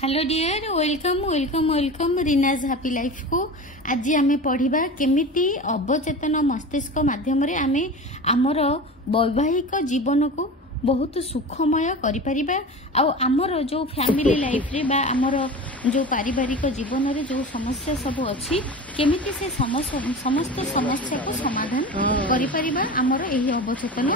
Hello dear welcome welcome welcome Rinaj happy life को आज आमे पढ़िबा केमिति अवचेतन मस्तिष्क माध्यम रे आमे आमर वैवाहिक जीवन को बहुत सुखमय करि परिबा आ आमर जो फैमिली लाइफ रे बा आमर जो पारिवारिक जीवन रे जो समस्या सब अछि केमिति से समस्त समस्या को समाधान करि परिबा आमर एही अवचेतन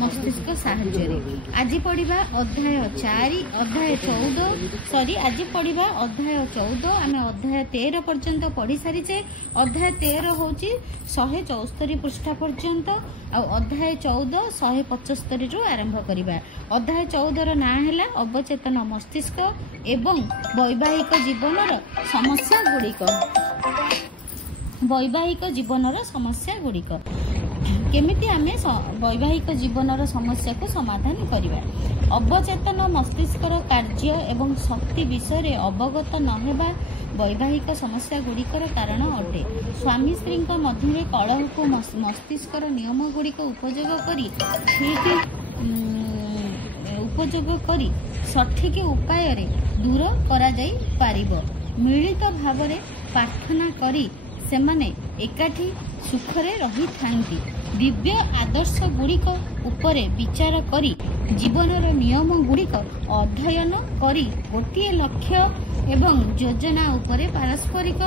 मस्तिष्क सहाय्य रे आज पढ़िबा अध्याय 4 अध्याय 14 सॉरी आज पढ़िबा अध्याय 14 आमे अध्याय 13 पर्यंत पढ़ी सारी छे। अध्याय 13 होची 174 पृष्ठ पर्यंत आ अध्याय 14 175 रु आरंभ करिबा। अध्याय 14 रो ना हैला अवचेतन मस्तिष्क एवं वैवाहिक जीवनर समस्या गुड़िक वैवाहिक जीवनर समस्या गुड़िक केमिति आमे वैवाहिक जीवनर समस्या को समाधान करिबा। अवचेतन मस्तिष्कर कार्य एवं शक्ति विषय रे अवगत नहेबा वैवाहिक समस्या गुड़िकर कारण अटे। स्वामी स्त्री मध्य कलह को मस्तिष्कर नियम गुड़िक उपयोग करी सठिक उपाय रे दूर करा जाई पारिबो। मिलित भाव रे प्रार्थना करी सेमाने एकाठी सुखरे रही थांती। दिव्य आदर्श गुड़िक उपरे विचार करी जीवनर नियम गुड़िक अध्ययन करी गोटे लक्ष्य एवं योजना उपरे पारस्परिक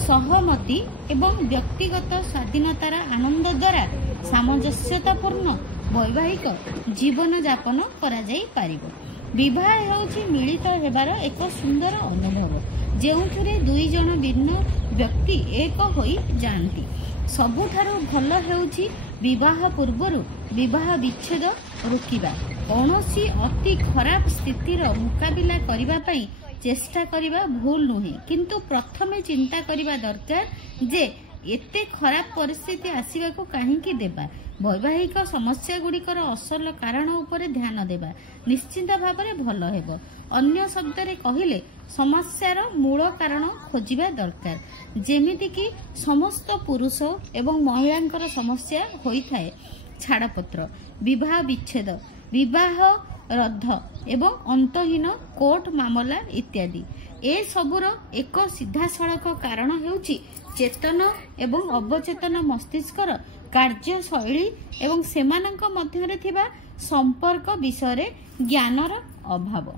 सहमति एवं व्यक्तिगत स्वाधीनतार आनंद द्वारा सामंजस्यतापूर्ण वैवाहिक जीवन यापन करा जाई पारिबो। विवाह हेउछि मिलित हेबार एक सुंदर अनुभव जेउथिरे दुई जण भिन्न व्यक्ति एक होई जानती। सबुठारु भल हेउछि विवाह पूर्वरु विवाह विच्छेद रोकिबा। कौनसी अति खराब स्थितिर मुकाबिला करिबा पई चेष्टा करिबा भूल नुहे, किंतु प्रथमे चिंता करिबा दरकार जे एते खराब परिस्थिति आसीबा को काहेकि देबा। वैवाहिक समस्या गुड़िकर असल कारण उपरे ध्यान देबा निश्चिंत भाव में भल हेबो। अन्य शब्द रे कहिले समस्यार मूल कारण खोजिबा दरकार। जेमिति कि समस्त पुरुष एवं महिलांकर समस्या होई थाए छाड़पत्र, विवाह विच्छेद, विवाह रद्द एवं अंतहीन कोर्ट मामला इत्यादि। ए सबुर एक सीधासळख कारण हेउछि चेतन एवं अवचेतन मस्तिष्कर कार्यशैली एवं सेमानंक मध्यरे थिबा संपर्क विषय ज्ञानर अभाव।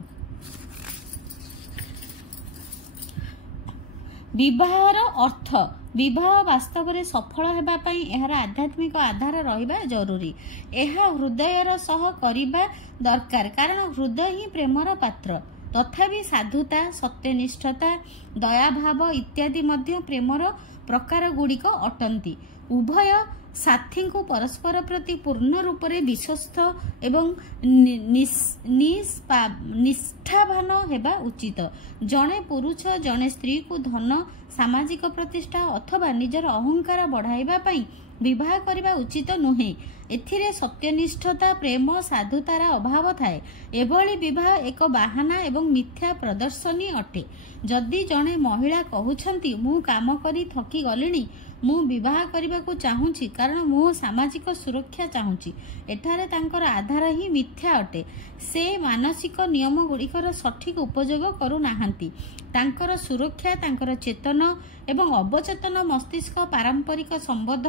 विवाहर अर्थ विवाह वास्तव में सफल हेबा पई एहार आध्यात्मिक आधार रहिबा जरूरी। एहा हृदयर सह करिबा दरकार कारण हृदय ही प्रेमर पात्र। तथापि साधुता, सत्यनिष्ठता, दयाभाव इत्यादि मध्य प्रेमर प्रकार गुड़िक अटंती। उभय साथी को परस्पर प्रति पूर्ण रूप से विश्वस्त एवं निष्ठावान हेबा उचित। जड़े पुरुष जड़े स्त्री को धन, सामाजिक प्रतिष्ठा अथवा निजर अहंकार बढ़ाइबा पई विवाह करबा उचित नुहे। एथिरे सत्यनिष्ठता, प्रेम, साधुतार अभाव थाए। एभली विवाह एक बाहाना एवं मिथ्या प्रदर्शनी अटे। जदि जड़े महिला कहउछंती मु काम करी थकी गलिनी, मु विवाह करबा को चाहूची कारण मु सामाजिक सुरक्षा चाहूची, एठारे तांकर आधार ही मिथ्या अटे। से मानसिक नियम गुड़िकर सठिक उपयोग करू नाहांती। तांकर सुरक्षा तांकर चेतन एवं अवचेतन मस्तिष्क पारंपरिक संबंध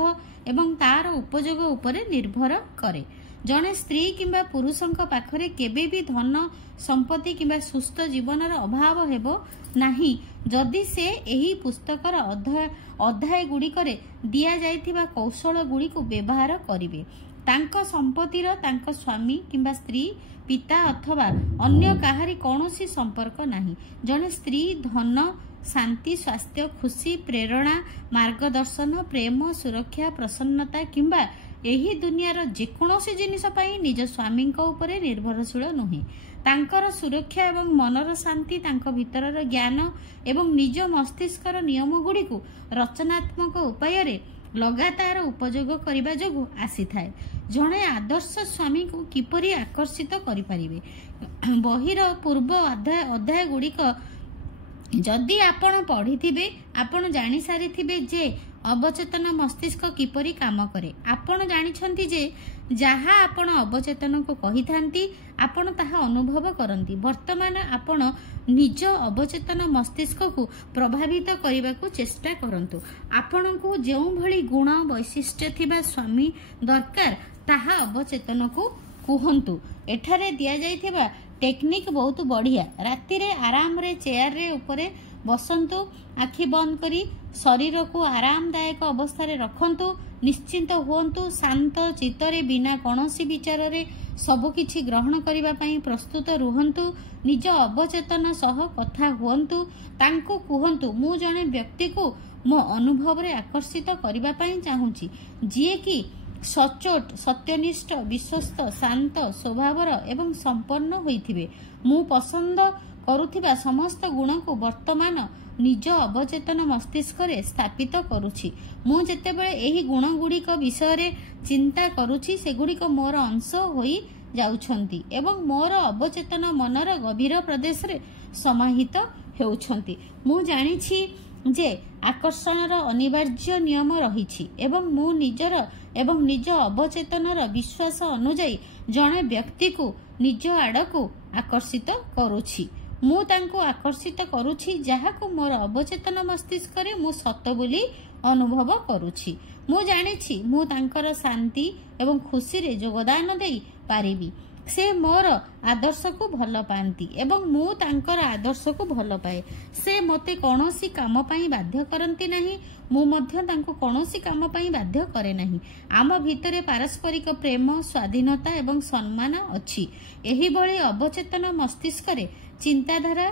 एवं तार उपयोग उपरे निर्भर करे। जड़े स्त्री किंबा पुरुषंक पाखरे केबे भी धन, संपत्ति किंबा सुस्थ जीवनर अभाव हेबो नाही जदि से एही पुस्तकर अध्याय गुड़िकरे दिया जाइथिबा कौशल गुड़ी को व्यवहार करिवे। तांको संपत्तिर तांको स्वामी किंबा स्त्री, पिता अथवा अन्य काहारी कौनसी संपर्क नाही। जड़े स्त्री धन, शांति, स्वास्थ्य, खुशी, प्रेरणा, मार्गदर्शन, प्रेम, सुरक्षा, प्रसन्नता किंबा एही दुनियार जेकोसी जिनिस पई निज स्वामी उपरे निर्भरशील नुहे। तांकर सुरक्षा एवं मनर शांति तांको भितरर ज्ञान एवं निज मस्तिष्कर नियम गुड़ी को रचनात्मक उपाय रे लगातार उपयोग करिबा जोगु आसी थाए। जणे आदर्श स्वामी को किपरि आकर्षित करि परिबे। बहिर पूर्व अध्याय गुड़िक जदि आपण पढ़िथिबे आपण जानि सारिथिबे जे अवचेतन मस्तिष्क किपरि काम करे। आपण जानिछंती जे ଯାହା ଆପଣ ଅବଚେତନକୁ କହିଥାନ୍ତି ଆପଣ ତାହା ଅନୁଭବ କରନ୍ତି। ବର୍ତ୍ତମାନ ଆପଣ ନିଜ ଅବଚେତନ ମସ୍ତିଷ୍କକୁ ପ୍ରଭାବିତ କରିବାକୁ ଚେଷ୍ଟା କରନ୍ତୁ। ଆପଣଙ୍କୁ ଯେଉଁଭଳି ଗୁଣ ବୈଶିଷ୍ଟ୍ୟ ଥିବା ସ୍ୱାମୀ ଦରକାର ତାହା ଅବଚେତନକୁ କୁହନ୍ତୁ। ଏଠାରେ ଦିଆଯାଇଥିବା ଟେକ୍ନିକ୍ ବହୁତ ବଢ଼ିଆ। ରାତିରେ ଆରାମରେ ଚେୟାରରେ ଉପରେ ବସନ୍ତୁ, ଆଖି ବନ୍ଦ କରି ଶରୀରକୁ ଆରାମଦାୟକ ଅବସ୍ଥାରେ ରଖନ୍ତୁ, ନିଶ୍ଚିନ୍ତ ହୁଅନ୍ତୁ, ଶାନ୍ତ ଚିତ୍ତରେ ବିନା କୌଣସି ବିଚାରରେ ସବୁକିଛି ଗ୍ରହଣ କରିବା ପାଇଁ ପ୍ରସ୍ତୁତ ରୁହନ୍ତୁ। ନିଜ ଅବଚେତନ ସହ କଥା ହୁଅନ୍ତୁ। ତାଙ୍କୁ କୁହନ୍ତୁ, ମୁଁ ଜଣେ ବ୍ୟକ୍ତିକୁ ମୋ ଅନୁଭବରେ ଆକର୍ଷିତ କରିବା ପାଇଁ ଚାହୁଁଛି ଯିଏକି ସଚ୍ଚୋଟ, ସତ୍ୟନିଷ୍ଠ, ବିଶ୍ୱସ୍ତ, ଶାନ୍ତ ସ୍ୱଭାବର ଏବଂ ସମ୍ପନ୍ନ ହୋଇଥିବେ। ମୁଁ ପସନ୍ଦ କରୁଥିବା ସମସ୍ତ ଗୁଣକୁ ବର୍ତ୍ତମାନ ନିଜ ଅବଚେତନ ମସ୍ତିଷ୍କରେ ସ୍ଥାପିତ କରୁଛି। ମୁଁ ଯେତେବେଳେ ଏହି ଗୁଣଗୁଡ଼ିକ ବିଷୟରେ ଚିନ୍ତା କରୁଛି ସେଗୁଡ଼ିକ ମୋର ଅଂଶ ହୋଇ ଯାଉଛନ୍ତି ଏବଂ ମୋର ଅବଚେତନ ମନର ଗଭୀର ପ୍ରଦେଶରେ ସମାହିତ ହେଉଛନ୍ତି। ମୁଁ ଜାଣିଛି ଯେ ଆକର୍ଷଣର ଅନିବାର୍ଯ୍ୟ ନିୟମ ରହିଛି ଏବଂ ମୁଁ ନିଜର ଏବଂ ନିଜ ଅବଚେତନର ବିଶ୍ୱାସ ଅନୁଯାୟୀ ଜଣେ ବ୍ୟକ୍ତିକୁ ନିଜ ଆଡ଼କୁ ଆକର୍ଷିତ କରୁଛି। ମୁଁ ତାଙ୍କୁ ଆକର୍ଷିତ କରୁଛି ଯାହାକୁ ମୋର ଅବଚେତନ ମସ୍ତିଷ୍କରେ ମୁଁ ସତ ବୋଲି ଅନୁଭବ କରୁଛି। ମୁଁ ଜାଣିଛି ମୁଁ ତାଙ୍କର ଶାନ୍ତି ଏବଂ ଖୁସିରେ ଯୋଗଦାନ ଦେଇ ପାରିବି। ସେ ମୋର ଆଦର୍ଶକୁ ଭଲ ପାଆନ୍ତି ଏବଂ ମୁଁ ତାଙ୍କର ଆଦର୍ଶକୁ ଭଲ ପାଏ। ସେ ମୋତେ କୌଣସି କାମ ପାଇଁ ବାଧ୍ୟ କରନ୍ତି ନାହିଁ, ମୁଁ ମଧ୍ୟ ତାଙ୍କୁ କୌଣସି କାମ ପାଇଁ ବାଧ୍ୟ କରେ ନାହିଁ। ଆମ ଭିତରେ ପାରସ୍ପରିକ ପ୍ରେମ, ସ୍ୱାଧୀନତା ଏବଂ ସମ୍ମାନ ଅଛି। ଏହିଭଳି ଅବଚେତନ ମସ୍ତିଷ୍କରେ ଚିନ୍ତାଧାରା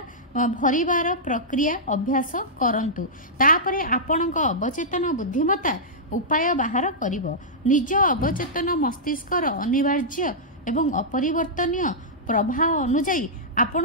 ଭରିବାର ପ୍ରକ୍ରିୟା ଅଭ୍ୟାସ କରନ୍ତୁ। ତାପରେ ଆପଣଙ୍କ ଅବଚେତନ ବୁଦ୍ଧିମତ୍ତା ଉପାୟ ବାହାର କରିବ। ନିଜ ଅବଚେତନ ମସ୍ତିଷ୍କର ଅନିବାର୍ଯ୍ୟ ଏବଂ ଅପରିବର୍ତ୍ତନୀୟ ପ୍ରବାହ ଅନୁଯାୟୀ ଆପଣ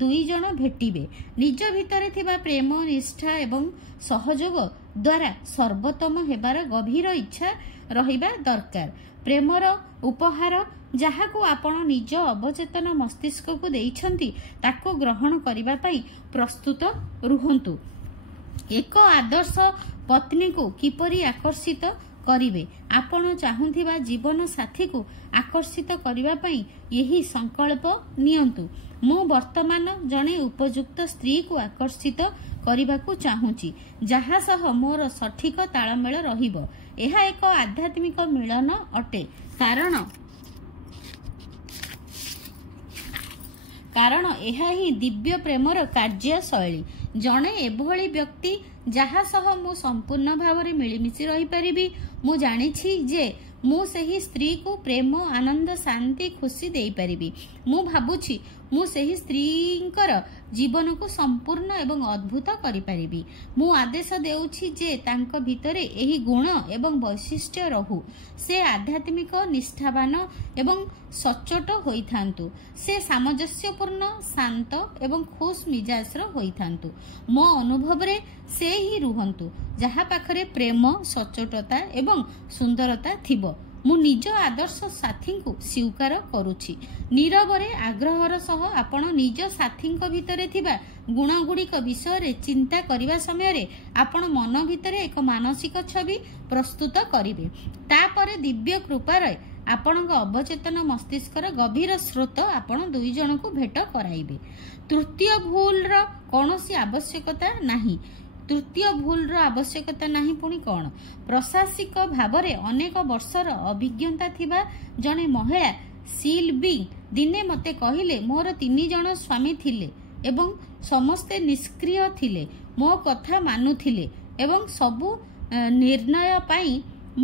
ଦୁଇ ଜଣ ଭେଟିବେ। ନିଜ ଭିତରେ ଥିବା ପ୍ରେମ, ନିଷ୍ଠା ଏବଂ ସହଯୋଗ ଦ୍ୱାରା ସର୍ବୋତ୍ତମ ହେବାର ଗଭୀର ଇଚ୍ଛା ରହିବା ଦରକାର। ପ୍ରେମର ଉପହାର ଯାହାକୁ ଆପଣ ନିଜ ଅବଚେତନ ମସ୍ତିଷ୍କକୁ ଦେଇଛନ୍ତି ତାକୁ ଗ୍ରହଣ କରିବା ପାଇଁ ପ୍ରସ୍ତୁତ ରୁହନ୍ତୁ। ଏକ ଆଦର୍ଶ ପତ୍ନୀକୁ କିପରି ଆକର୍ଷିତ କରିବେ? ଆପଣ ଚାହୁଁଥିବା ଜୀବନ ସାଥୀକୁ ଆକର୍ଷିତ କରିବା ପାଇଁ ଏହି ସଂକଳ୍ପ ନିଅନ୍ତୁ। ମୁଁ ବର୍ତ୍ତମାନ ଜଣେ ଉପଯୁକ୍ତ ସ୍ତ୍ରୀକୁ ଆକର୍ଷିତ କରିବାକୁ ଚାହୁଁଛି ଯାହା ସହ ମୋର ସଠିକ ତାଳମେଳ ରହିବ। ଏହା ଏକ ଆଧ୍ୟାତ୍ମିକ ମିଳନ ଅଟେ କାରଣ ଏହା ହିଁ ଦିବ୍ୟ ପ୍ରେମର କାର୍ଯ୍ୟଶୈଳୀ। ଜଣେ ଏଭଳି ବ୍ୟକ୍ତି ଯାହା ସହ ମୁଁ ସମ୍ପୂର୍ଣ୍ଣ ଭାବରେ ମିଳିମିଶି ରହିପାରିବି। ମୁଁ ଜାଣିଛି ଯେ ମୁଁ ସେହି ସ୍ତ୍ରୀକୁ ପ୍ରେମ, ଆନନ୍ଦ, ଶାନ୍ତି, ଖୁସି ଦେଇପାରିବି। ମୁଁ ଭାବୁଛି ମୁଁ ସେହି ସ୍ତ୍ରୀଙ୍କର ଜୀବନକୁ ସମ୍ପୂର୍ଣ୍ଣ ଏବଂ ଅଦ୍ଭୁତ କରିପାରିବି। ମୁଁ ଆଦେଶ ଦେଉଛି ଯେ ତାଙ୍କ ଭିତରେ ଏହି ଗୁଣ ଏବଂ ବୈଶିଷ୍ଟ୍ୟ ରହୁ। ସେ ଆଧ୍ୟାତ୍ମିକ, ନିଷ୍ଠାବାନ ଏବଂ ସଚ୍ଚୋଟ ହୋଇଥାନ୍ତୁ। ସେ ସାମଞ୍ଜସ୍ୟପୂର୍ଣ୍ଣ, ଶାନ୍ତ ଏବଂ ଖୁସ୍ ମିଜାଜର ହୋଇଥାନ୍ତୁ। ମୋ ଅନୁଭବରେ ସେ ହିଁ ରୁହନ୍ତୁ ଯାହା ପାଖରେ ପ୍ରେମ, ସଚ୍ଚୋଟତା ଏବଂ ସୁନ୍ଦରତା ଥିବ। ମୁଁ ନିଜ ଆଦର୍ଶ ସାଥୀଙ୍କୁ ସ୍ୱୀକାର କରୁଛି। ନୀରବରେ ଆଗ୍ରହର ସହ ଆପଣ ନିଜ ସାଥୀଙ୍କ ଭିତରେ ଥିବା ଗୁଣଗୁଡ଼ିକ ବିଷୟରେ ଚିନ୍ତା କରିବା ସମୟରେ ଆପଣ ମନ ଭିତରେ ଏକ ମାନସିକ ଛବି ପ୍ରସ୍ତୁତ କରିବେ। ତାପରେ ଦିବ୍ୟ କୃପାରେ ଆପଣଙ୍କ ଅବଚେତନ ମସ୍ତିଷ୍କର ଗଭୀର ସ୍ରୋତ ଆପଣ ଦୁଇ ଜଣଙ୍କୁ ଭେଟ କରାଇବେ। ତୃତୀୟ ଭୁଲର କୌଣସି ଆବଶ୍ୟକତା ନାହିଁ। ପୁଣି କ'ଣ? ପ୍ରଶାସିକ ଭାବରେ ଅନେକ ବର୍ଷର ଅଭିଜ୍ଞତା ଥିବା ଜଣେ ମହିଳା ସିଲବି ଦିନେ ମୋତେ କହିଲେ, ମୋର 3 ଜଣ ସ୍ୱାମୀ ଥିଲେ ଏବଂ ସମସ୍ତେ ନିଷ୍କ୍ରିୟ ଥିଲେ, ମୋ କଥା ମାନୁଥିଲେ ଏବଂ ସବୁ ନିର୍ଣ୍ଣୟ ପାଇଁ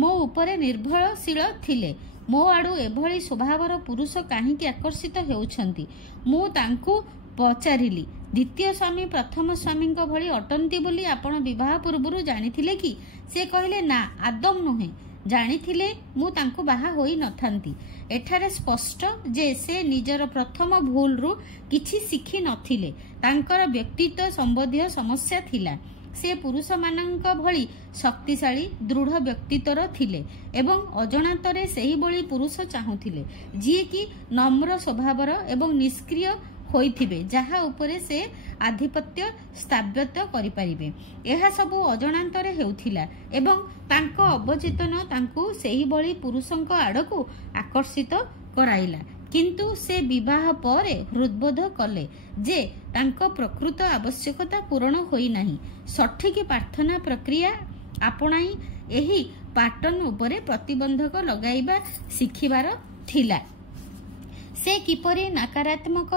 ମୋ ଉପରେ ନିର୍ଭରଶୀଳ ଥିଲେ। ମୋ ଆଡ଼ୁ ଏଭଳି ସ୍ୱଭାବର ପୁରୁଷ କାହିଁକି ଆକର୍ଷିତ ହେଉଛନ୍ତି? ମୁଁ ତାଙ୍କୁ ପଚାରିଲି, ଦ୍ୱିତୀୟ ସ୍ୱାମୀ ପ୍ରଥମ ସ୍ୱାମୀଙ୍କ ଭଳି ଅଟନ୍ତି ବୋଲି ଆପଣ ବିବାହ ପୂର୍ବରୁ ଜାଣିଥିଲେ କି? ସେ କହିଲେ, ନା, ଆଦୌ ନୁହେଁ। ଜାଣିଥିଲେ ମୁଁ ତାଙ୍କୁ ବାହା ହୋଇନଥାନ୍ତି। ଏଠାରେ ସ୍ପଷ୍ଟ ଯେ ସେ ନିଜର ପ୍ରଥମ ଭୁଲରୁ କିଛି ଶିଖି ନଥିଲେ। ତାଙ୍କର ବ୍ୟକ୍ତିତ୍ୱ ସମ୍ବନ୍ଧୀୟ ସମସ୍ୟା ଥିଲା। ସେ ପୁରୁଷମାନଙ୍କ ଭଳି ଶକ୍ତିଶାଳୀ, ଦୃଢ଼ ବ୍ୟକ୍ତିତ୍ୱର ଥିଲେ ଏବଂ ଅଜାଣତରେ ସେହିଭଳି ପୁରୁଷ ଚାହୁଁଥିଲେ ଯିଏକି ନମ୍ର ସ୍ୱଭାବର ଏବଂ ନିଷ୍କ୍ରିୟ ହୋଇଥିବେ ଯାହା ଉପରେ ସେ ଆଧିପତ୍ୟ ସ୍ଥାପିତ କରିପାରିବେ। ଏହା ସବୁ ଅଜଣାନ୍ତରେ ହେଉଥିଲା ଏବଂ ତାଙ୍କ ଅବଚେତନ ତାଙ୍କୁ ସେହିଭଳି ପୁରୁଷଙ୍କ ଆଡ଼କୁ ଆକର୍ଷିତ କରାଇଲା। କିନ୍ତୁ ସେ ବିବାହ ପରେ ହୃଦବୋଧ କଲେ ଯେ ତାଙ୍କ ପ୍ରକୃତ ଆବଶ୍ୟକତା ପୂରଣ ହୋଇନାହିଁ। ସଠିକ୍ ପ୍ରାର୍ଥନା ପ୍ରକ୍ରିୟା ଆପଣାଇ ଏହି ପାଟର୍ନ ଉପରେ ପ୍ରତିବନ୍ଧକ ଲଗାଇବା ଶିଖିବାର ଥିଲା। ସେ କିପରି ନକାରାତ୍ମକ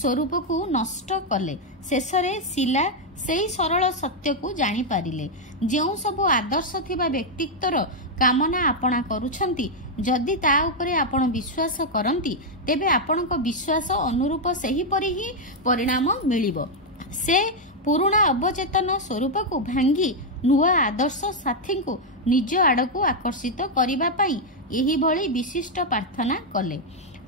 ସ୍ୱରୂପକୁ ନଷ୍ଟ କଲେ। ଶେଷରେ ଶିଲା ସେହି ସରଳ ସତ୍ୟକୁ ଜାଣିପାରିଲେ, ଯେଉଁ ସବୁ ଆଦର୍ଶ ଥିବା ବ୍ୟକ୍ତିତ୍ୱର କାମନା ଆପଣା କରୁଛନ୍ତି, ଯଦି ତା ଉପରେ ଆପଣ ବିଶ୍ୱାସ କରନ୍ତି ତେବେ ଆପଣଙ୍କ ବିଶ୍ୱାସ ଅନୁରୂପ ସେହିପରି ହିଁ ପରିଣାମ ମିଳିବ। ସେ ପୁରୁଣା ଅବଚେତନ ସ୍ୱରୂପକୁ ଭାଙ୍ଗି ନୂଆ ଆଦର୍ଶ ସାଥୀଙ୍କୁ ନିଜ ଆଡ଼କୁ ଆକର୍ଷିତ କରିବା ପାଇଁ ଏହିଭଳି ବିଶିଷ୍ଟ ପ୍ରାର୍ଥନା କଲେ।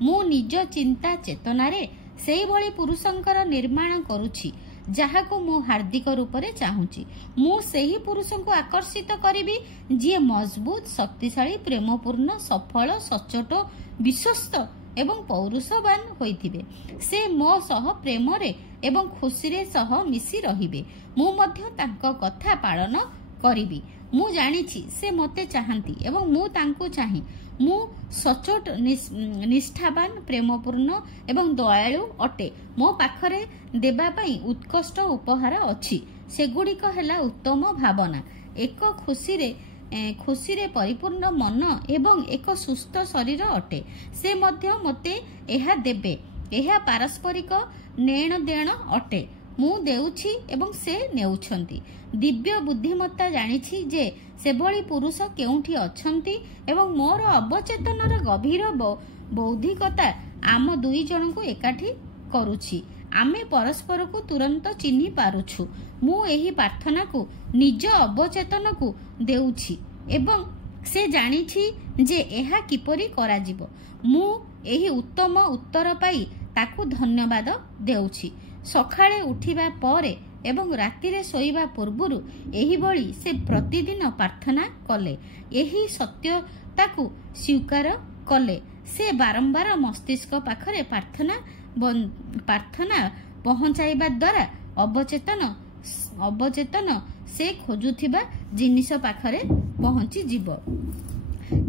ମୁଁ ନିଜ ଚିନ୍ତା ଚେତନାରେ ସେହିଭଳି ପୁରୁଷଙ୍କର ନିର୍ମାଣ କରୁଛି ଯାହାକୁ ମୁଁ ହାର୍ଦ୍ଦିକ ରୂପରେ ଚାହୁଁଛି। ମୁଁ ସେହି ପୁରୁଷଙ୍କୁ ଆକର୍ଷିତ କରିବି ଯିଏ ମଜବୁତ, ଶକ୍ତିଶାଳୀ, ପ୍ରେମପୂର୍ଣ୍ଣ, ସଫଳ, ସଚ୍ଚୋଟ, ବିଶ୍ୱସ୍ତ ଏବଂ ପୌରୁଷବାନ ହୋଇଥିବେ। ସେ ମୋ ସହ ପ୍ରେମରେ ଏବଂ ଖୁସିରେ ସହ ମିଶି ରହିବେ। ମୁଁ ମଧ୍ୟ ତାଙ୍କ କଥା ପାଳନ କରିବି। ମୁଁ ଜାଣିଛି ସେ ମୋତେ ଚାହାନ୍ତି ଏବଂ ମୁଁ ତାଙ୍କୁ ଚାହେଁ। ମୁଁ ସଚ୍ଚୋଟ, ନିଷ୍ଠାବାନ, ପ୍ରେମପୂର୍ଣ୍ଣ ଏବଂ ଦୟାଳୁ ଅଟେ। ମୋ ପାଖରେ ଦେବା ପାଇଁ ଉତ୍କୃଷ୍ଟ ଉପହାର ଅଛି। ସେଗୁଡ଼ିକ ହେଲା ଉତ୍ତମ ଭାବନା, ଏକ ଖୁସିରେ ପରିପୂର୍ଣ୍ଣ ମନ ଏବଂ ଏକ ସୁସ୍ଥ ଶରୀର ଅଟେ। ସେ ମଧ୍ୟ ମୋତେ ଏହା ଦେବେ। ଏହା ପାରସ୍ପରିକ ନେଣଦେଣ ଅଟେ। ମୁଁ ଦେଉଛି ଏବଂ ସେ ନେଉଛନ୍ତି। ଦିବ୍ୟ ବୁଦ୍ଧିମତ୍ତା ଜାଣିଛି ଯେ ସେଭଳି ପୁରୁଷ କେଉଁଠି ଅଛନ୍ତି ଏବଂ ମୋର ଅବଚେତନର ଗଭୀର ବୌଦ୍ଧିକତା ଆମ ଦୁଇ ଜଣଙ୍କୁ ଏକାଠି କରୁଛି। ଆମେ ପରସ୍ପରକୁ ତୁରନ୍ତ ଚିହ୍ନି ପାରୁଛୁ। ମୁଁ ଏହି ପ୍ରାର୍ଥନାକୁ ନିଜ ଅବଚେତନକୁ ଦେଉଛି ଏବଂ ସେ ଜାଣିଛି ଯେ ଏହା କିପରି କରାଯିବ। ମୁଁ ଏହି ଉତ୍ତମ ଉତ୍ତର ପାଇ ତାକୁ ଧନ୍ୟବାଦ ଦେଉଛି। ସକାଳେ ଉଠିବା ପରେ ଏବଂ ରାତିରେ ଶୋଇବା ପୂର୍ବରୁ ଏହିଭଳି ସେ ପ୍ରତିଦିନ ପ୍ରାର୍ଥନା କଲେ। ଏହି ସତ୍ୟତାକୁ ସ୍ୱୀକାର କଲେ। ସେ ବାରମ୍ବାର ମସ୍ତିଷ୍କ ପାଖରେ ପ୍ରାର୍ଥନା ପହଞ୍ଚାଇବା ଦ୍ୱାରା ଅବଚେତନ ସେ ଖୋଜୁଥିବା ଜିନିଷ ପାଖରେ ପହଞ୍ଚିଯିବ।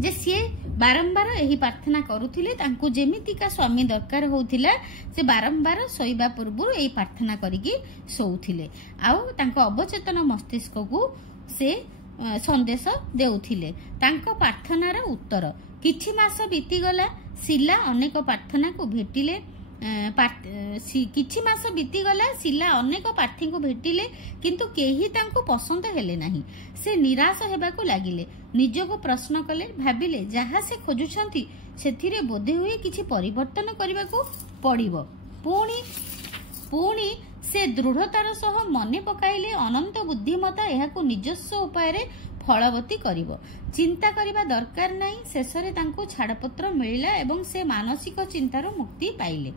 ଯେ ସିଏ ବାରମ୍ବାର ଏହି ପ୍ରାର୍ଥନା କରୁଥିଲେ, ତାଙ୍କୁ ଯେମିତିକା ସ୍ୱାମୀ ଦରକାର ହେଉଥିଲା, ସେ ବାରମ୍ବାର ଶୋଇବା ପୂର୍ବରୁ ଏହି ପ୍ରାର୍ଥନା କରିକି ଶୋଉଥିଲେ ଆଉ ତାଙ୍କ ଅବଚେତନ ମସ୍ତିଷ୍କକୁ ସେ ସନ୍ଦେଶ ଦେଉଥିଲେ ତାଙ୍କ ପ୍ରାର୍ଥନାର ଉତ୍ତର। କିଛି ମାସ ବିତିଗଲା। ଶିଲା ଅନେକ ପ୍ରାର୍ଥୀଙ୍କୁ ଭେଟିଲେ କିନ୍ତୁ କେହି ତାଙ୍କୁ ପସନ୍ଦ ହେଲେ ନାହିଁ। ସେ ନିରାଶ ହେବାକୁ ଲାଗିଲେ। ନିଜକୁ ପ୍ରଶ୍ନ କଲେ, ଭାବିଲେ ଯାହା ସେ ଖୋଜୁଛନ୍ତି ସେଥିରେ ବୋଧହୁଏ କିଛି ପରିବର୍ତ୍ତନ କରିବାକୁ ପଡ଼ିବ। ପୁଣି ସେ ଦୃଢ଼ତାର ସହ ମନେ ପକାଇଲେ ଅନନ୍ତ ବୁଦ୍ଧିମତ୍ତା ଏହାକୁ ନିଜସ୍ୱ ଉପାୟରେ ଫଳବତୀ କରିବ। ଚିନ୍ତା କରିବା ଦରକାର ନାହିଁ। ଶେଷରେ ତାଙ୍କୁ ଛାଡ଼ପତ୍ର ମିଳିଲା ଏବଂ ସେ ମାନସିକ ଚିନ୍ତାରୁ ମୁକ୍ତି ପାଇଲେ।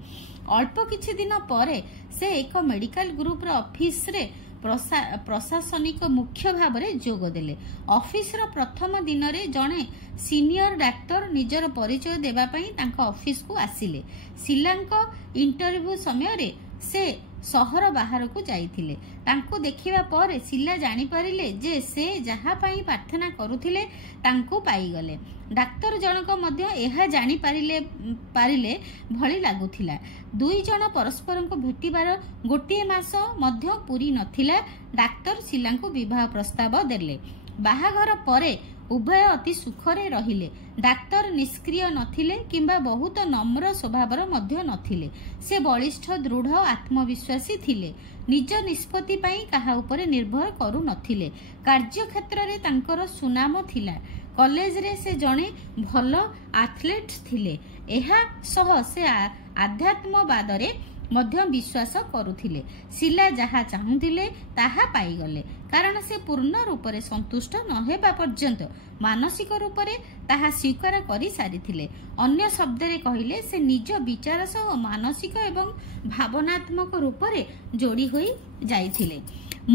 ଅଳ୍ପ କିଛି ଦିନ ପରେ ସେ ଏକ ମେଡିକାଲ ଗ୍ରୁପର ଅଫିସରେ ପ୍ରଶାସନିକ ମୁଖ୍ୟ ଭାବରେ ଯୋଗ ଦେଲେ। ଅଫିସର ପ୍ରଥମ ଦିନରେ ଜଣେ ସିନିୟର ଡାକ୍ତର ନିଜର ପରିଚୟ ଦେବା ପାଇଁ ତାଙ୍କ ଅଫିସକୁ ଆସିଲେ। ଶିଲାଙ୍କ ଇଣ୍ଟରଭ୍ୟୁ ସମୟରେ ସେ ସହର ବାହାରକୁ ଯାଇଥିଲେ। ତାଙ୍କୁ ଦେଖିବା ପରେ ଶିଲା ଜାଣିପାରିଲେ ଯେ ସେ ଯାହା ପାଇଁ ପ୍ରାର୍ଥନା କରୁଥିଲେ ତାଙ୍କୁ ପାଇଗଲେ। ଡାକ୍ତର ଜଣକ ମଧ୍ୟ ଏହା ଜାଣିପାରିଲେ ଭଳି ଲାଗୁଥିଲା। ଦୁଇ ଜଣ ପରସ୍ପରଙ୍କୁ ଭେଟିବାର ଗୋଟିଏ ମାସ ମଧ୍ୟ ପୂରି ନଥିଲା, ଡାକ୍ତର ଶିଲାଙ୍କୁ ବିବାହ ପ୍ରସ୍ତାବ ଦେଲେ। ବାହାଘର ପରେ ଉଭୟ ଅତି ସୁଖରେ ରହିଲେ। ଡାକ୍ତର ନିଷ୍କ୍ରିୟ ନଥିଲେ କିମ୍ବା ବହୁତ ନମ୍ର ସ୍ୱଭାବର ମଧ୍ୟ ନଥିଲେ। ସେ ବଳିଷ୍ଠ, ଦୃଢ଼, ଆତ୍ମବିଶ୍ୱାସୀ ଥିଲେ। ନିଜ ନିଷ୍ପତ୍ତି ପାଇଁ କାହା ଉପରେ ନିର୍ଭର କରୁନଥିଲେ। କାର୍ଯ୍ୟକ୍ଷେତ୍ରରେ ତାଙ୍କର ସୁନାମ ଥିଲା। କଲେଜରେ ସେ ଜଣେ ଭଲ ଆଥଲେଟ୍ ଥିଲେ। ଏହା ସହ ସେ ଆଧ୍ୟାତ୍ମବାଦରେ ମଧ୍ୟ ବିଶ୍ୱାସ କରୁଥିଲେ। ଶିଲା ଯାହା ଚାହୁଁଥିଲେ ତାହା ପାଇଗଲେ, କାରଣ ସେ ପୂର୍ଣ୍ଣ ରୂପରେ ସନ୍ତୁଷ୍ଟ ନ ହେବା ପର୍ଯ୍ୟନ୍ତ ମାନସିକ ରୂପରେ ତାହା ସ୍ୱୀକାର କରି ସାରିଥିଲେ। ଅନ୍ୟ ଶବ୍ଦରେ କହିଲେ, ସେ ନିଜ ବିଚାର ସହ ମାନସିକ ଏବଂ ଭାବନାତ୍ମକ ରୂପରେ ଯୋଡ଼ି ହୋଇ ଯାଇଥିଲେ।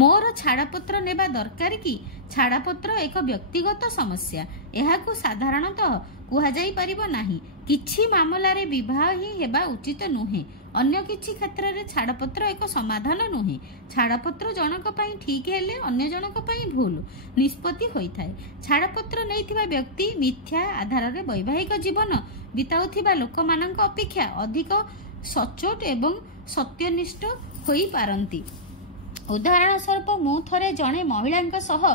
ମୋର ଛାଡ଼ପତ୍ର ନେବା ଦରକାର କି? ଛାଡ଼ପତ୍ର ଏକ ବ୍ୟକ୍ତିଗତ ସମସ୍ୟା। ଏହାକୁ ସାଧାରଣତଃ କୁହାଯାଇପାରିବ ନାହିଁ। କିଛି ମାମଲାରେ ବିବାହ ହିଁ ହେବା ଉଚିତ ନୁହେଁ। अन्य किछि क्षेत्र छाड़पत्र एक समाधान नुहे। छाड़पत्र जनक पई ठीक हेले अन्य जनक पई भूल निष्पत्ति होइथाय। छाड़पत्र नैथिबा व्यक्ति मिथ्या आधार रे वैवाहिक जीवन बिताउथिबा लोकमानक अपेक्षा अधिक सचोट एवं सत्यनिष्ठ होई पारंती। उदाहरण स्वरूप मु थरे जणे महिलांक सह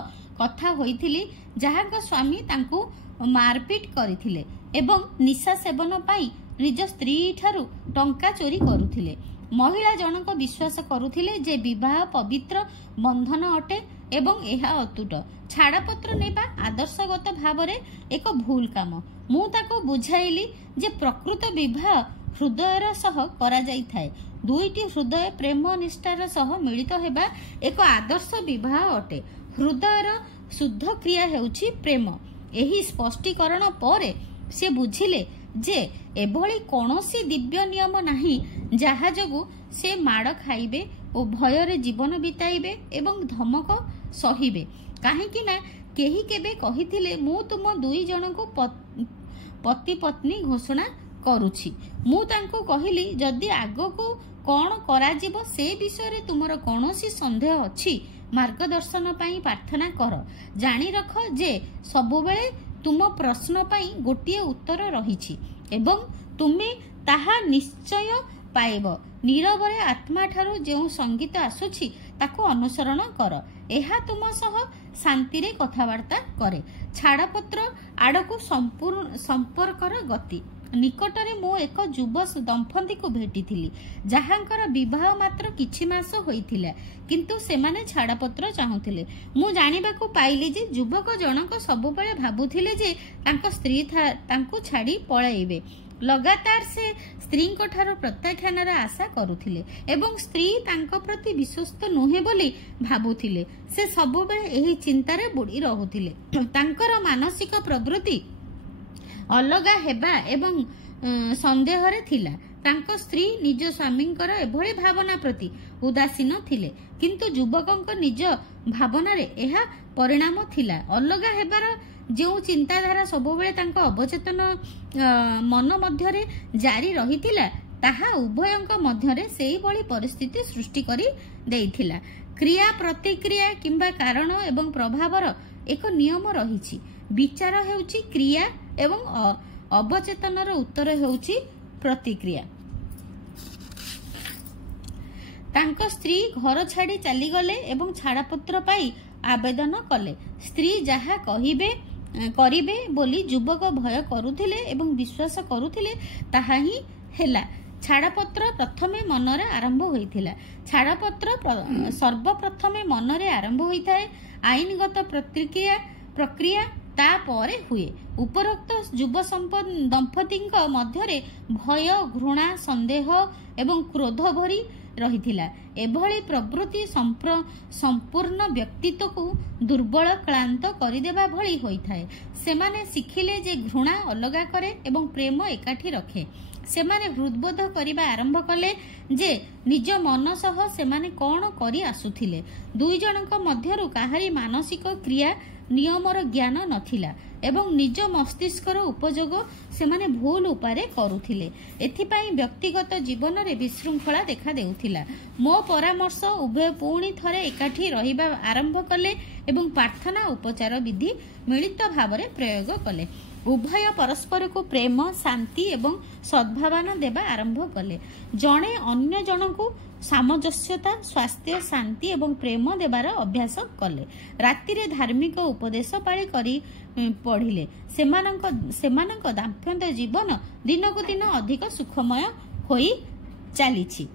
कथा होइथिली जहाक स्वामी तांकु मारपीट करिथिले एवं निशा सेवन पाई निज स्त्री ठारू टंका चोरी करुथिले। महिला जनक विश्वास करुथिले जे विवाह पवित्र बंधन अटे एवं एहा अतुट। छाड़पत्र नेबा आदर्शगत भावरे एक भूल काम। मु ताको बुझाइली जे प्रकृत विवाह हृदयर सह करा जाई थाए। दुईटी हृदय प्रेम निष्ठार सह मिलित हेबा एक आदर्श विवाह अटे। हृदयर शुद्ध क्रिया हेउछि प्रेम। एही स्पष्टीकरण परे से बुझिले जे एभली कौनसी दिव्य नियम नाही जहा जोगु से माड़ खाइबे और भयरे जीवन बिताइबे एवं धमक सहिबे। काहेकि ना केही केबे कहिथिले मु तुम दुई जनकु पति पत्नी घोषणा करुछि। मु तांको कहिली जदि आगको कौन कराजिबो से विषय तुमर कौनसी संदेह अछि मार्गदर्शन पाई प्रार्थना कर। जानी रख जे सबुबेले तुम प्रश्न पाई गोटिए उत्तर रहिछि एवं तुमे ताहा निश्चय पाइब। नीरवरे आत्मा ठारू जेउ संगीत आसुछि ताको अनुसरण कर। एहा तुम सह शांति रे कथावार्ता करे। छाड़पत्र आड़कू संपर्कर गति। निकटरे मो एक युव दंपति को भेटिथिली जहांकर विवाह मात्र किछि मास होइथिला किंतु सेमाने छाड़पत्र चाहुथिले। मु जानिबाकू पाइली जे युवक जनक सबुबेले भाबुथिले जे तांको स्त्री तांको छाड़ी पळाइबे। लगातार से स्त्री ठारो प्रत्याख्यानर आशा करुथिले एवं स्त्री तांको प्रति विश्वस्त नुहे बोली भाबुथिले। से सबुबेले एही चिंतारे बुड़ी रहुथिले। तांकर मानसिक प्रवृत्ति अलगा हेबा एवं संदेह रे थिला। तांको स्त्री निज स्वामींकर एभली भावना प्रति उदासीन थिले किंतु युवकंक निज भावना रे एहा परिणाम थिला। अलगा हेबार जो चिंताधारा सबुबेले तांको अवचेतन मन मध्यरे जारी रहिथिला ताहा उभयंक मध्यरे सेही भली परिस्थिति सृष्टि करी देइथिला। क्रिया प्रतिक्रिया किंबा कारण एवं प्रभावर एक नियम रहिछि। विचार हेउछि क्रिया एवं अवचेतनर उत्तर हेउछि प्रतिक्रिया। तांको स्त्री घर छाड़ी चली गले एवं छाड़पत्र पाई आवेदन कले। स्त्री जहा कहिबे करिबे बोली युवक भय करुथिले एवं विश्वास करुथिले ताहा ही हेला। छाड़पत्र प्रथमे मनरे आरंभ होइथिला। छाड़पत्र सर्वप्रथमे मनरे आरंभ होइथाय। आईनगत प्रक्रिया तापरे हुए। उपरोक्त युव दंपति मध्यरे भय घृणा संदेह एवं क्रोध भरी रहिथिला। एभली प्रवृत्ति संपूर्ण व्यक्तित्व को दुर्बल क्लांत करिदेबा भली होइथाय। सेमाने शिखिले जे घृणा अलगा करे एवं प्रेम एकाठी रखे। सेमाने हृदबोध करिबा आरंभ कले जे निज मन सह सेमाने कौन करी आसुथिले। दुई जनक मध्यरु काहारी मानसिक क्रिया नियमर ज्ञान नथिला एवं निज मस्तिष्कर उपयोग सेमाने भूल उपारे करुथिले। एथिपाई व्यक्तिगत जीवन रे विशृंखला देखा देउथिला। मो परामर्श उभय पुणी थरे एकाठी रहिबा आरंभ कले एवं प्रार्थना उपचार विधि मिलित भावरे प्रयोग कले। उभय परस्पर को प्रेम शांति एवं सद्भावना देबा आरंभ कले। जणे अन्य जनकू सामंजस्यता स्वास्थ्य शांति एवं प्रेम देबार अभ्यास कले। राति रे धार्मिक उपदेश पाळी करी पढ़िले। सेमानक दाम्पत्य जीवन दिनकु दिन अधिक सुखमय होई चालिछि।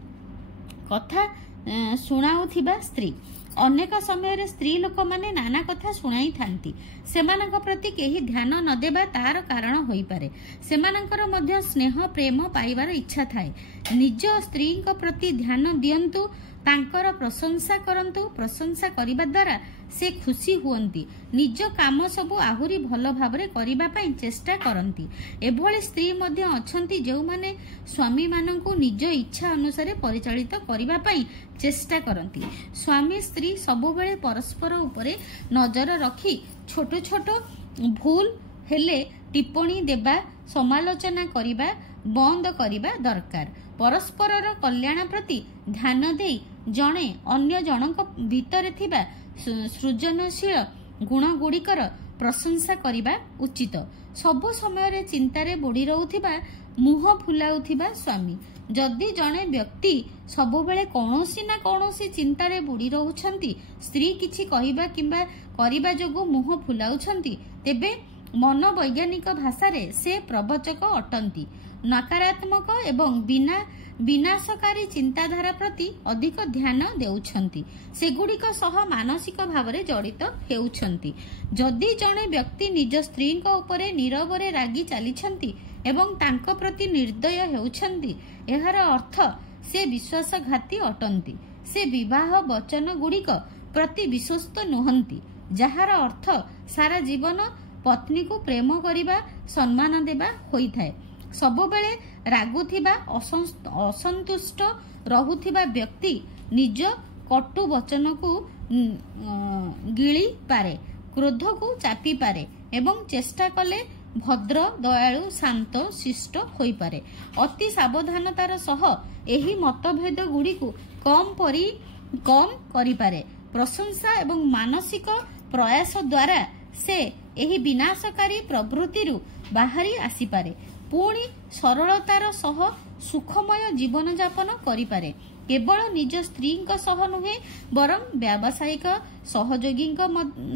कथा सुनाउथिबा स्त्री। अनेक समय स्त्री लोक माने नाना कथा सुनाई थांती। सेमानक प्रति केही ध्यान न देबा तार कारण होई पारे। सेमानकर मध्य स्नेह प्रेम पाइबार इच्छा थाए। निज स्त्री प्रति ध्यान दियंतु तांकर प्रशंसा करंतु। प्रशंसा करिबा द्वारा से खुशी हुअंती। निज काम सबु आहुरी भल भावरे करिबा पई चेष्टा करंती। एभली स्त्री मध्य अछंती जेउ माने स्वामी मानंकु निज इच्छा अनुसार परिचालित करिबा पई चेष्टा करंती। स्वामी स्त्री सबुबेले परस्पर उपरे नजर रखी छोट छोट भूल हेले टिप्पणी देबा समालोचना करिबा बंद करिबा दरकार। परस्पर कल्याण प्रति ध्यान दे जणे अन्य जनक भितर थिबा सृजनशील गुण गुड़िकर प्रशंसा करिबा उचित। सबु समय चिंतारे बुड़ी रहुथिबा मुह फुलाउथिबा स्वामी। जदि जणे व्यक्ति सबुबेले कौनसी ना कौनसी चिंतारे बुड़ी रहुछंती, स्त्री किछि कहिबा किंबा करिबा जोगु मुह फुलाउछंती, तेबे मनोवैज्ञानिक भाषारे से प्रवचक अटंती। नकारात्मक एवं विनाशकारी चिंताधारा प्रति अधिक ध्यान देउछंती, सेगुड़िक सह मानसिक भावरे जड़ित हेउछंती। जदि जणे व्यक्ति निज स्त्री उपरे नीरवरे रागी चलीछंती एवं तांको प्रति निर्दय हेउछंती, एहार अर्थ से विश्वासघाती अटंती। से विवाह वचन गुड़िक प्रति विश्वस्त नुहंती, जहार अर्थ सारा जीवन पत्नी को प्रेम करिबा सम्मान देबा होइथाय। सबुबेले रागुथिबा असंतुष्ट रहुथिबा व्यक्ति निज कटु वचन को गिली पारे, क्रोध को चापी पारे एवं चेष्टा कले भद्र दयालु शांत शिष्ट होई पारे। अति सावधानतार सह एही मतभेद गुड़ी को कम करि पारे। प्रशंसा एवं मानसिक प्रयास द्वारा से एही विनाशकारी प्रवृत्ति बाहरी आसी पारे। पुणी सरलतार सह सुखमय जीवन जापन करि पारे। केवल निज स्त्री सह नुहे बरं व्यावसायिक सहयोगी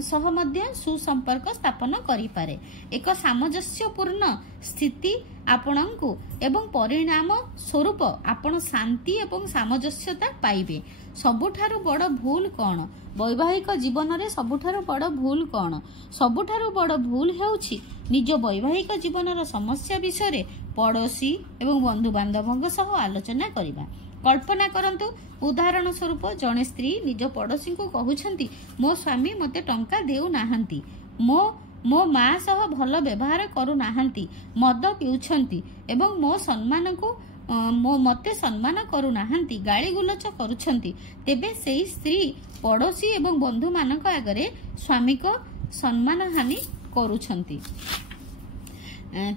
सह मध्य सुसंपर्क स्थापन करि पारे। एक सामंजस्यपूर्ण स्थिति आपणଙ୍କୁ एवं परिणाम स्वरूप आपण शांति एवं सामंजस्यता पाइबे। सबुठारु बड़ भूल कौन? वैवाहिक जीवन रे सबुठारु बड़ भूल कौन? सबुठारु बड़ भूल हेउछि निज वैवाहिक जीवनर समस्या विषय पड़ोशी एवं बंधु बांधवଙ୍କ सह आलोचना करिबा। कल्पना करंतु, उदाहरण स्वरूप जने स्त्री निज पड़ोशी को कहउछंती, मो स्वामी मते टंका देउ नाहंती, मो माँ सह भल व्यवहार करू नाहंती, मद पिउछंती एवं मो सम्मान को मते सम्मान करू नाहंती, गाली गुलच करूछंती, तेबे सेही स्त्री पड़ोशी एवं बंधु मानक आगरे स्वामी को सम्मान हानि करूछंती।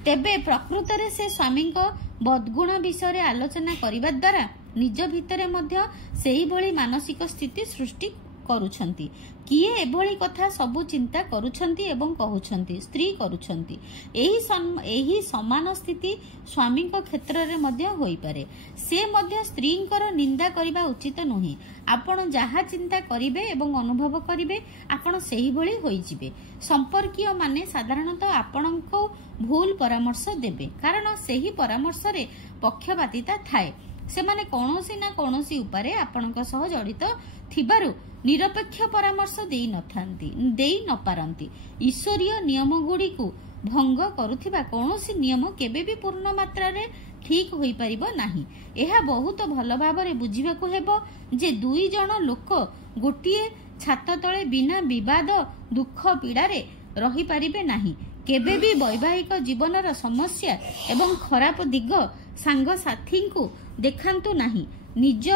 तेबे प्रकृतरे से स्वामी को बदगुण विषय आलोचना करिबा द्वारा निज भितरे मध्य सेही भली मानसिक स्थिति सृष्टि करूछंती। किए एभली कथा सबु चिंता करूछंती एवं कहूछंती, स्त्री करूछंती। एही समान स्थिति स्वामी को क्षेत्र रे मध्य होई पारे। से मध्य स्त्रींकर निंदा करिबा उचित नुहे। आपण जहा चिंता करिवे एवं अनुभव करिवे आपण सेही भली होई जिवे। संपर्कीय माने साधारणतः आपणको भूल परामर्श देबे, कारण सेही परामर्श रे पक्षपातिता थाए। सेमाने कौनसी ना कौनसी उपारे आपणक सह जड़ित थिबारु निरपेक्ष परामर्श देई न पारंती। ईश्वरीय नियम गुड़ी को भंग करुथिबा कौनसी नियम केबे भी पूर्ण मात्रा रे ठीक होई परिबो नाही। एहा बहुत भल भाबरे बुझिबाकू हेबो जे दुई जण लोक गोटिए छात तळे बिना विवाद दुख पीड़ा रे रही पारिबे नाही। केबे भी वैवाहिक जीवनर समस्या एवं खराब दिग सांग साथी को देखांतु नाही। निज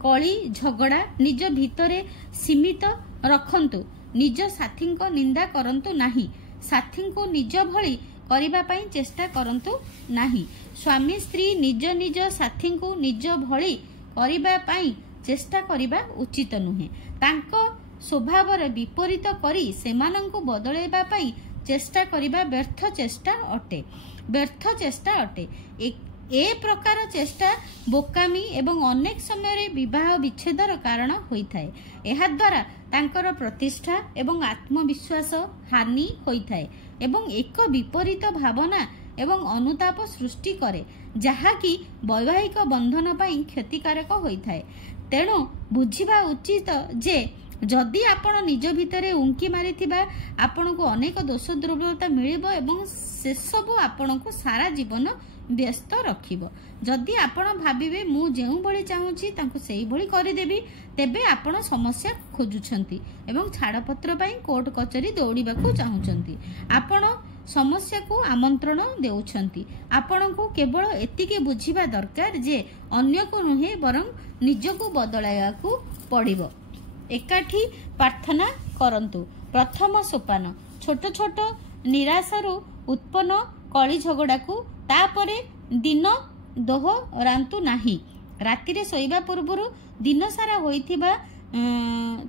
कली झगड़ा निज भितरे सीमित रखंतु। निज साथी को निंदा करंतु नाही। साथी को निज भली करिबा पई चेष्टा करंतु नाही। स्वामी स्त्री निज निज साथी को निज भली करिबा पई चेष्टा करिबा उचित नुहे। तांको स्वभावर विपरीत करी सेमानंकु बदलैबा पई चेष्टा करिबा व्यर्थ चेष्टा अटे। ए प्रकार चेष्टा बोकामी एवं अनेक समय विवाह विच्छेदर कारण होइथाए। एहा द्वारा तांकर प्रतिष्ठा एवं आत्मविश्वास हानि होइथाए एवं एक विपरीत भावना एवं अनुताप सृष्टि करे, जहाँकि वैवाहिक बंधन पई क्षतिकारक होइथाए। तेणु बुझिबा उचित जे जदि आपण निज भितरे उंकी मारिथिबा आपण को अनेक दोष दुर्बलता मिलिबो एवं से सब आपण को सारा जीवन व्यस्त रखिबो। जदि आपण भाबिबे मु जेउ भली चाहूची तांको सेही भली करि देबी, तेबे आपण समस्या खोजुछंती एवं छाड़पत्र पई कोर्ट कचेरी दौड़ीबाकू चाहूचंती। आपण समस्या को आमंत्रण देउछंती। आपण को केवल एतिके बुझिबा दरकार जे अन्य को नुहे बरं निज को बदलायाकू पड़िबो। एकाठी प्रार्थना करंतु। प्रथम सोपान छोट छोट निराशारू उत्पन्न कली झगड़ा को तापरे दिन दोहरांतु नाही। रातिरे शोइबा पूर्वरु दिन सारा होइथिबा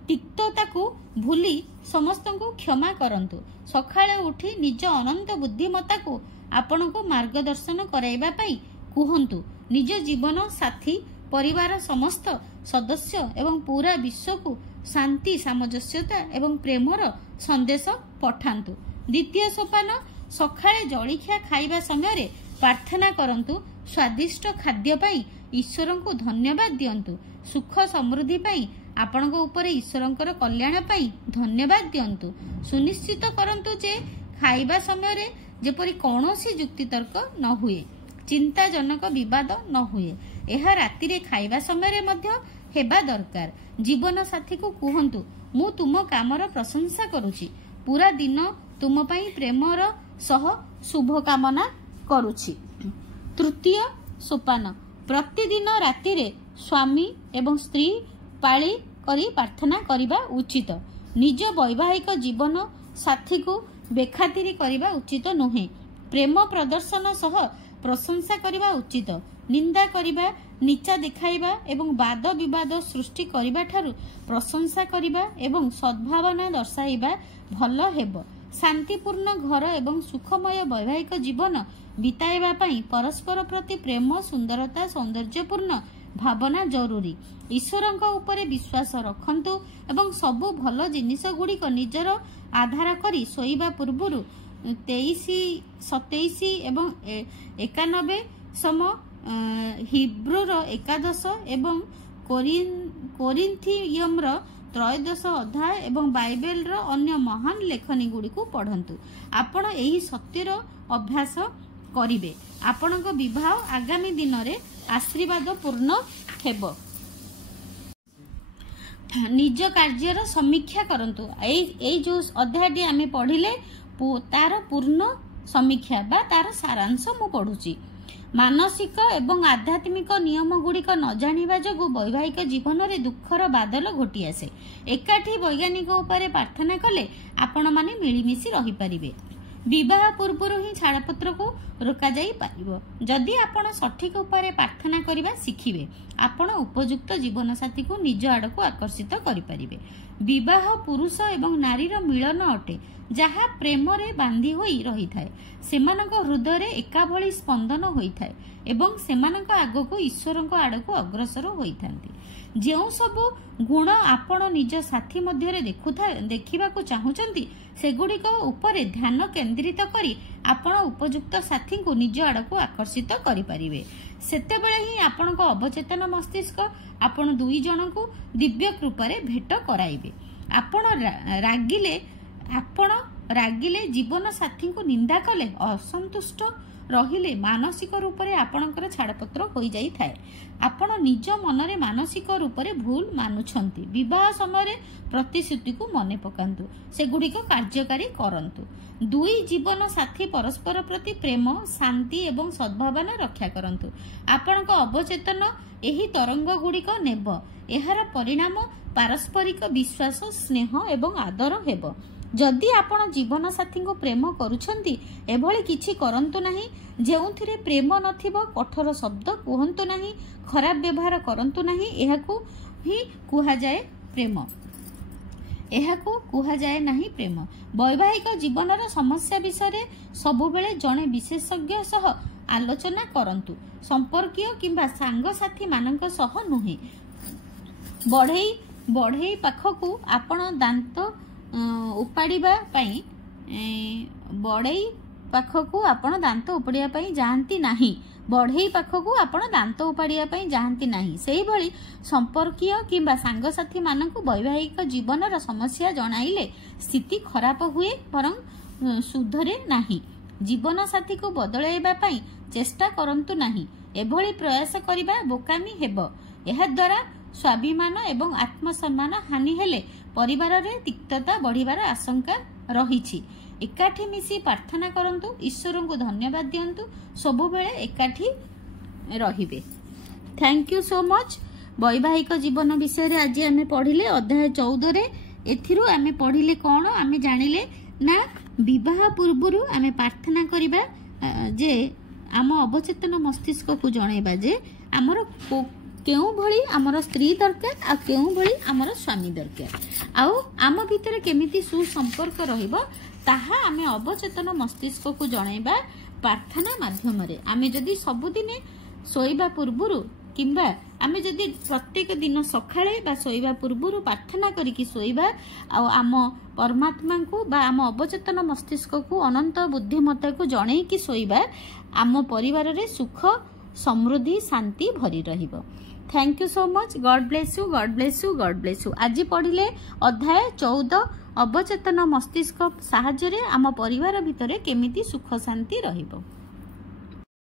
तिक्तताकू भूली समस्तंकु क्षमा करंतु। सकाळे उठी निज अनंत बुद्धिमत्ताकू आपनकु मार्गदर्शन कराइबा पई कुहंतु। निज जीवन साथी परिवार समस्त सदस्य एवं पूरा विश्व को शांति सामंजस्यता एवं प्रेमर संदेश पठांतु। द्वितीय सोपान सकाळे जळिखिया खाइबा समय प्रार्थना करंतु। स्वादिष्ट खाद्य पई ईश्वर को धन्यवाद दियंतु। सुख समृद्धि पई आपनको ऊपर ईश्वरंकर कल्याण पई धन्यवाद दियंतु। सुनिश्चित करंतु जे खाइबा समय जेपरि कौनसी जुक्ति तर्क न हुए, चिंताजनक विवाद न हुए। यह राति रे खाइबा समय मध्य हेबा दरकार। जीवन साथी को कुहंतु मु तुम कामर प्रशंसा करुछि, पूरा दिन तुम पई प्रेमर सह शुभ कामना करुछि। तृतीय सोपान प्रतिदिन राति रे स्वामी एवं स्त्री पाଳି करी प्रार्थना करिबा उचित। निज वैवाहिक जीवन साथी को बेखातिरी करिबा उचित नुहे। प्रेम प्रदर्शन सह प्रशंसा करिबा उचित। निंदा करिबा, नीचा देखाइबा एवं वाद विवाद सृष्टि करिबा ठारू प्रशंसा करिबा एवं सद्भावना दर्शाइबा भल हेब। शांतिपूर्ण घर एवं सुखमय वैवाहिक जीवन बिताइबा पई परस्पर प्रति प्रेम, सुंदरता, सौंदर्यपूर्ण भावना जरूरी। ईश्वरंक ऊपर विश्वास रखंतु एवं सबु भल जिनिस गुड़िक निजर आधार करी सोइबा पूर्वरु 23, 27 एवं 91 सम हिब्रूर 11 एवं कोरिन्थियमर 13 अध्याय एवं बाइबेल अन्य महान लेखनी गुड़ी को पढ़ंतु। आपण एही सत्यर अभ्यास करिवे। आपणक विवाह आगामी दिन रे आशीर्वाद पूर्ण हेब। निज कार्यर समीक्षा करंतु। एई जो अध्यायटी आमे पढ़िले तार पूर्ण समीक्षा बा तार सारांश मु पढ़ुची। मानसिक एवं आध्यात्मिक नियम गुड़िक न जानिबा जोगु वैवाहिक जीवन रे दुखर बादल घोटी आसे। एकाठी वैज्ञानिक उपर प्रार्थना कले आपण माने मिलीमिशी रही पारिबे। विवाह पूर्व ही छाड़पत्र को रोका जाई पारिबो। जदि आपण सठिक उपाय प्रार्थना करिबा शिखिबे, आपण उपयुक्त जीवन साथी को निज आड़ को आकर्षित करि पारिबे। विवाह पुरुष एवं नारीर मिलन अटे, जहा प्रेम रे बांधी होई रही थाए। सेमानक हृदय रे एका भली स्पंदन होई थाए एवं सेमानक आगको ईश्वरक आड़ को अग्रसर होई थांती। जेउ सब गुण आपण निज साथी मध्य देखा चाहूचंती सेगुड़िक उपरे ध्यान केन्द्रित करी आपण उपयुक्त साथी को निज आड़ को आकर्षित करि पारिबे। सेतेबेले ही आपणक अवचेतन मस्तिष्क आपण दुई जन को दिव्य कृपारे भेट कराइबे। आपण रागिले जीवन साथी को निंदा कले, असंतुष्ट रहिले मानसिक रूप से आपणकर छाड़पत्र हो जाई थाए। आपण निज मन रे मानसिक रूप से भूल मानुछंती। विवाह समय प्रतिश्रुति को मने पकांतु, सेगुड़िक कार्यकारी करंतु। दुई जीवन साथी परस्पर प्रति प्रेम, शांति एवं सद्भावना रक्षा करंतु। आपणक अवचेतन एही तरंग गुड़िक नेब। एहार परिणाम पारस्परिक विश्वास, स्नेह एवं आदर हेब। जदि आपण जीवन साथी को प्रेम करुछंती, एभली किछि करंतु नाही जेउथिरे प्रेम नथिबो। कठोर शब्द कुहंतु नाही, खराब व्यवहार करंतु नाही। एहाकू ही कुहा जाए प्रेम, एहाकू कुहा जाए नाही प्रेम। वैवाहिक जीवनर समस्या विषय सबुबेले जणे विशेषज्ञ सह आलोचना करंतु, संपर्कीय किंबा सांग साथी मानक सह नुहे। बढ़ई पाखकू आपण दांत उपाड़िबा पई बढ़ई पाखकू आपण दांत उपाड़िया पई जाहांती नाही। बढ़ई पाखकू आपण दांत उपाड़िया पई जाहांती नाही। सेही भली संपर्कीय किंबा सांगसाथी मानकू वैवाहिक जीवनर समस्या जणाइले स्थिति खराब हुए बरं सुधरे नाही। जीवन साथी को बदलाइबा पई चेष्टा करंतु नाही। एभली प्रयास करिबा बोकामी हेब। एहा द्वारा स्वाभिमान एवं आत्मसम्मान हानि हेले परिवार रे तिक्तता बढ़िबार आशंका रहिछि। एकाठी मिसी प्रार्थना करंतु, ईश्वर को धन्यवाद दियंतु, सबु बेले एकाठी रहिबे। Thank you so much. वैवाहिक जीवन विषय रे आज आमे पढ़िले अध्याय 14 रे। एथिरु आमे पढ़िले कोन आमे जानिले ना विवाह पूर्वरु आमे प्रार्थना करिबा जे आम अवचेतन मस्तिष्क को जनइबा जे आमर केउं भली आमर स्त्री दरकार आ केउं भली आमर स्वामी दरकार आउ आम भितर केमिति सुसंपर्क रहिबो ताहा आमे अवचेतन मस्तिष्क को जनइबा प्रार्थना माध्यम रे। आमे जदि सबुदिने सोइबा पूर्वरु किंबा आमे जदि प्रत्येक दिन सकाळे बा सोइबा पूर्वरु प्रार्थना करिकि सोइबा आ आम परमात्मा को बा आम अवचेतन मस्तिष्क को अनंत बुद्धिमत्ता को जणै कि सोइबा आम परिवार रे सुख समृद्धि शांति भरी रहिबो। Thank you so much. God bless you, God bless you, God bless you. आज पढ़िले अध्याय 14 अवचेतन मस्तिष्क साहाय्य रे आम परिवार भितरे केमिति सुख शांति रहिबो।